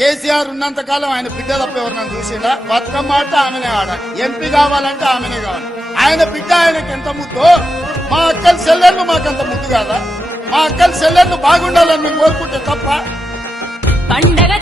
కేసీఆర్ ఉన్నంత కాలం ఆయన బిడ్డ తప్ప ఎవరినైనా చూసిండా? బతుకమ్మ ఆడితే ఆమెనే ఆడాలి, ఎంపీ కావాలంటే ఆమెనే కావాలి. ఆయన బిడ్డ ఆయనకి ఎంత ముద్దో మా అక్కల సెల్లెళ్ళు మాకంత ముద్దు కాదా? మా అక్కల సెల్లెళ్ళు బాగుండాలని మేము కోరుకుంటే తప్ప పండగ